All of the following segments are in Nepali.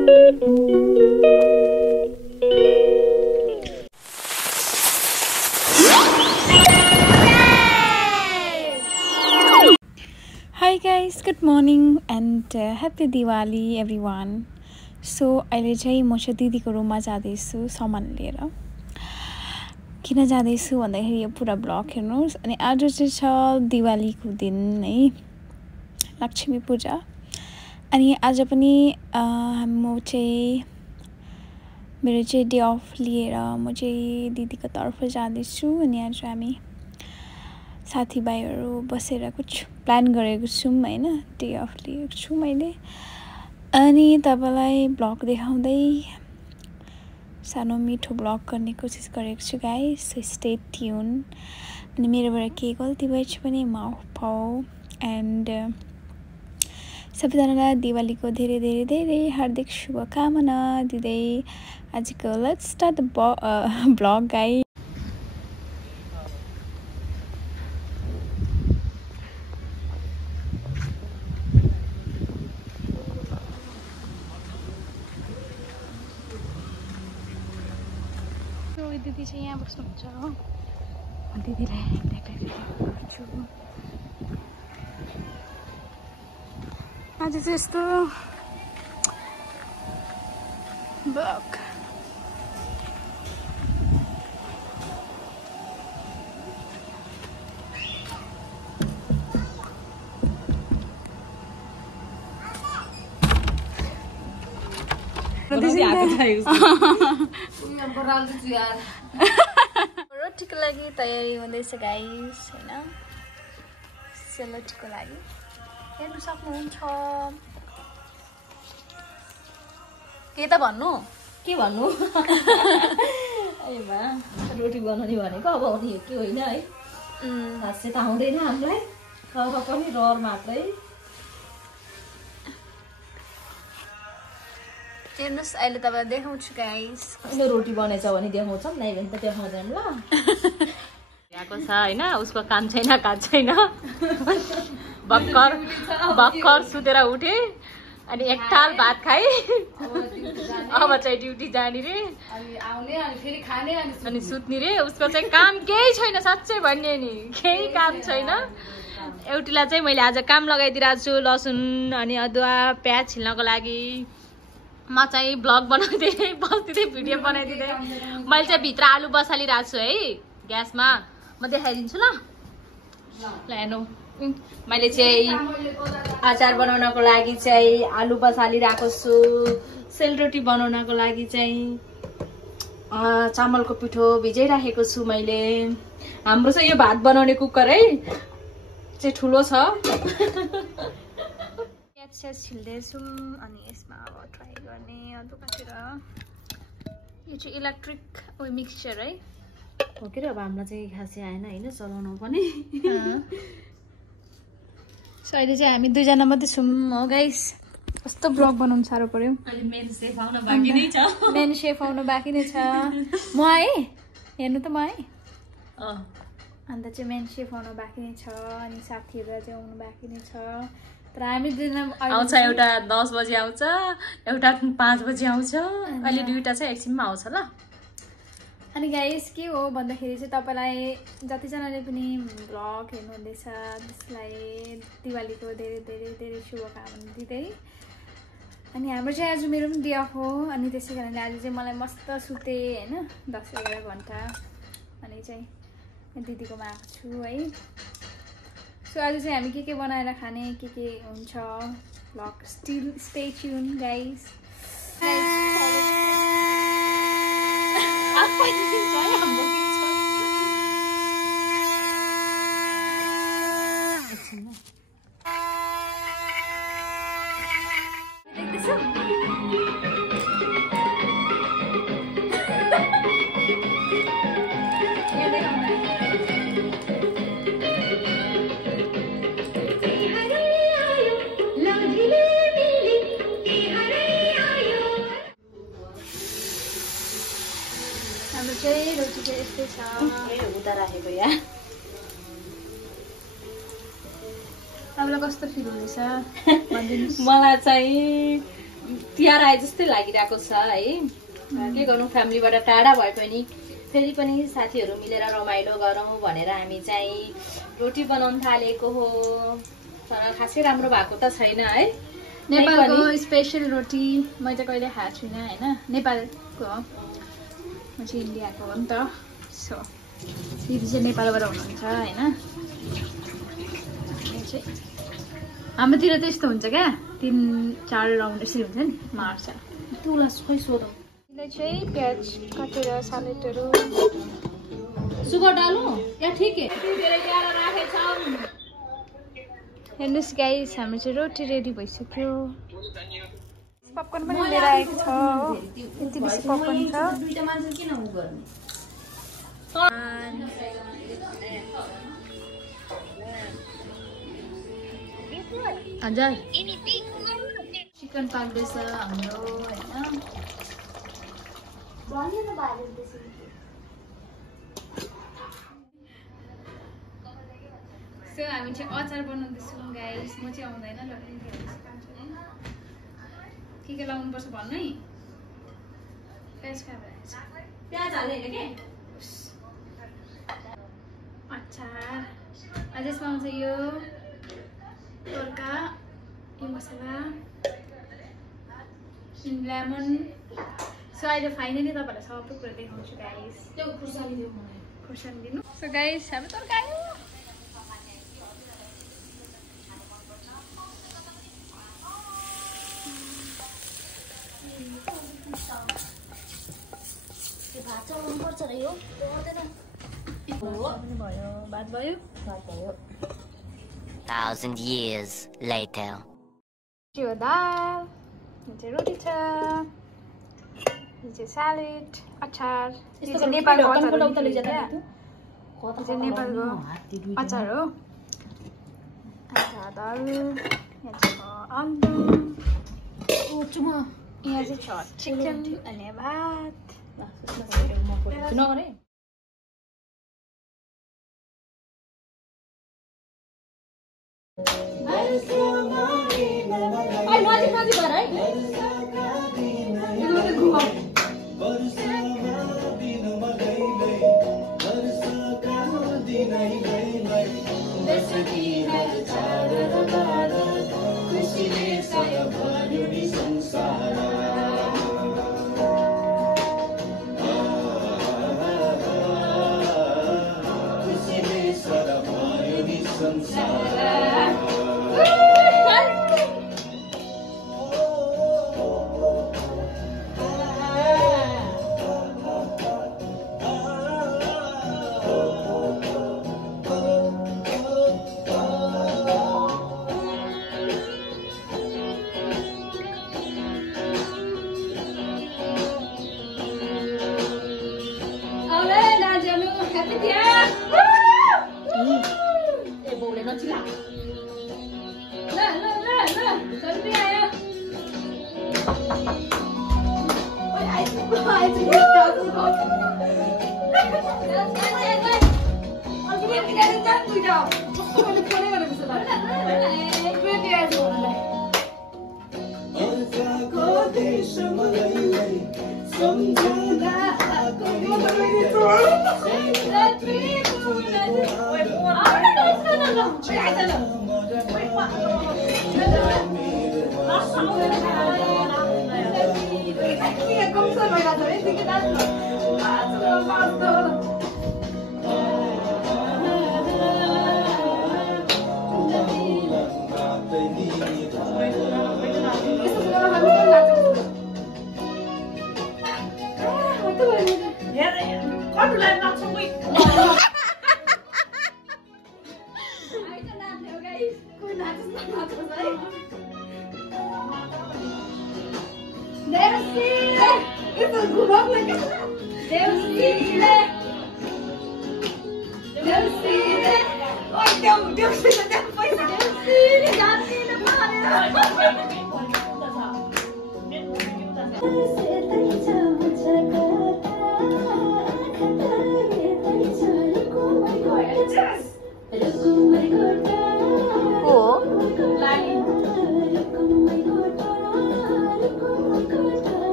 Hi guys, good morning and happy Diwali everyone. So अहिले चाहिँ म चाहिँ दिदीको रुममा जाँदैछु सामान लिएर. किन जाँदैछु भन्दाखेरि यो पुरा ब्लग हेर्नुस्. अनि आज चाहिँ छ दिवालीको दिन है, लक्ष्मी पूजा. अनि आज पनि म चाहिँ मेरो चाहिँ डे अफ लिएर म चाहिँ दिदीको तर्फ जाँदैछु. अनि आज हामी साथीभाइहरू बसेर कुछ प्लान गरेको छौँ हैन, डे अफ लिएको छु मैले. अनि तपाईलाई ब्लग देखाउँदै सानो मिठो ब्लग गर्ने कोसिस गरेको छु गाइस. So stay tune. अनि मेरोबाट के गल्ती भएछ भने माफ पाऊ. एन्ड सबैजनालाई दिवालीको धेरै धेरै धेरै हार्दिक शुभकामना दिँदै आजको let's start the blog guys. दिदी चाहिँ यहाँ बस्नुहुन्छ हो. दिदीलाई गर्छु. आज चाहिँ यस्तो ब्लग रोटीको लागि तयारी हुँदैछ गाइस हैन. सेलरोटीको लागि हेर्नु सक्नुहुन्छ. के त भन्नु के भन्नु अयमा रोटी बनाउने भनेको अब आउने हो कि होइन है. खासै त आउँदैन हामीलाई, तर पनि रहर मात्रै. हेर्नुस् अहिले तपाईलाई देखाउँछु गाइस. कसले रोटी बनाएछ भने देखाउँछौँ, नै भने त देखाउँदैन ल. आएको छ हैन, उसको काम छैन काज छैन. भक्कर सुतेर उठे अनि एक थाल भात खाए. अब चाहिँ ड्युटी जाने रे, अनि सुत्ने रे. उसको चाहिँ काम केही छैन, साँच्चै भन्ने नि केही काम छैन. एउटीलाई चाहिँ मैले आज काम लगाइदिरहेको छु, लसुन अनि अदुवा प्याज छिल्नको लागि. म चाहिँ ब्लग बनाउँदै बस्दिँदै भिडियो बनाइदिँदै. मैले चाहिँ भित्र आलु बसालिरहेको छु है ग्यासमा. म देखाइदिन्छु ल. हेर्नु, मैले चाहिँ अचार बनाउनको लागि चाहिँ आलु बसालिरहेको छु. सेलरोटी बनाउनको लागि चाहिँ चामलको पिठो भिजाइराखेको छु मैले. हाम्रो चाहिँ यो भात बनाउने कुकर है चाहिँ ठुलो छ. प्याज छिल्दैछु अनि यसमा अब ट्राई गर्ने अदुवा काटेर. यो चाहिँ इलेक्ट्रिक उयो मिक्सचर है हो के. अब हामीलाई चाहिँ खासै आएन होइन चलाउनु पनि. सो अहिले चाहिँ हामी दुईजना मात्रै छौँ हो गाइस. कस्तो ब्लग बनाउनु साह्रो पर्यो. मेन सेफ आउन बाँकी नै छ. मेन सेफ आउनु बाँकी नै छ. म आएँ हेर्नु त, म आएँ. अन्त चाहिँ मेन सेफ आउनु बाँकी नै छ. अनि साथीहरू चाहिँ आउनु बाँकी नै छ. तर हामी दुईजना आउँछ. एउटा 10 बजी आउँछ, एउटा 5 बजी आउँछ. अहिले दुईटा चाहिँ एकछिनमा आउँछ ल. अनि गाइस के हो भन्दाखेरि चाहिँ तपाईलाई जतिजनाले पनि ब्लग हेर्नुहुँदैछ त्यसलाई दिवालीको धेरै धेरै धेरै शुभकामना दिँदै. अनि हाम्रो चाहिँ आज मेरो पनि डे अफ हो. अनि त्यसै कारणले आज चाहिँ मलाई मस्त सुते होइन 10-11 घन्टा. अनि चाहिँ दिदीकोमा आएको छु है. सो आज चाहिँ हामी के बनाएर खाने के हुन्छ blog still stay tune guys. चाहिँ रोटी चाहिँ यस्तै छ. उता राखेको या तपाईँलाई कस्तो फिल हुँदैछ भनिदिनुहोस्. मलाई चाहिँ तिहार आए जस्तै लागिरहेको छ है। के गर्नु, फ्यामिलीबाट टाढा भए पनि फेरि पनि साथीहरू मिलेर रमाइलो गरौँ भनेर हामी चाहिँ रोटी बनाउन थालेको हो। तर खासै राम्रो भएको त छैन है। नेपालको स्पेसल रोटी मैले चाहिँ कहिले खाएको छुइनँ होइन, नेपालको हो, म चाहिँ इन्डियाको हो नि त। सो दिदी चाहिँ नेपालबाट हुनुहुन्छ होइन। हाम्रोतिर त यस्तो हुन्छ क्या, 3-4 राउन्ड यसरी हुन्छ नि, मार्छ। तुलाई खोइ सोधौँ। यसलाई चाहिँ प्याज काटेर सालेटहरू सुगर डालु या ठिक है। हेर्नुहोस् गाइस, हाम्रो चाहिँ रोटी रेडी भइसक्यो। पपकर्न पनि लिएर आएको छ, यति बेसी पपकर्न छ। दुईटा मान्छे किन उ गर्ने? हजुर चिकन पाक्दैछ हाम्रो होइन। सो हामी चाहिँ अचार बनाउँदैछौँ गाइस। म चाहिँ आउँदैन ल, के लाउनुपर्छ भन्नु है। प्याज हाले हैन के अचार अझै यसमा आउँछ यो तड्का, यो मसला, लेमन। सो अहिले फाइनली तपाईँलाई सबै कुरा देखाउँछु गाइस। त्यो खुर्सानी दिनु मलाई, खुर्सानी दिनु। सो गाइस हाम्रो तड्का आयो। भात चलाउनु पर्छ र यो भयो, भात भयो। 1,000 years later. यो दाल, यो चाहिँ रोटी छ, यो चाहिँ स्यालेड, अचार। यो चाहिँ नेपालको अचार हो, नेपालको अचार हो। दाल, यहाँ चाहिँ आलु, यहाँ चाहिँ छ चिकन अनि भात। नगरे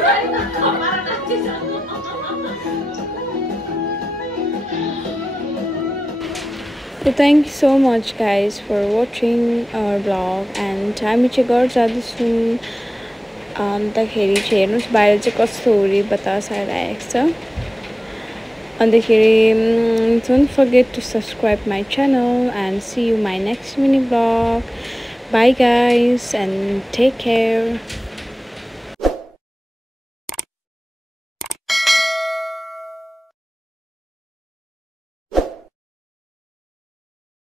So thank you so much guys for watching our vlog and हामी चाहिँ घर जाँदैछौँ अन्तखेरि चाहिँ हेर्नुहोस् बाहिर चाहिँ कस्तो हुरी बतास आइरहेको छ अन्तखेरि don't forget to subscribe my channel and see you my next mini vlog. Bye guys and take care.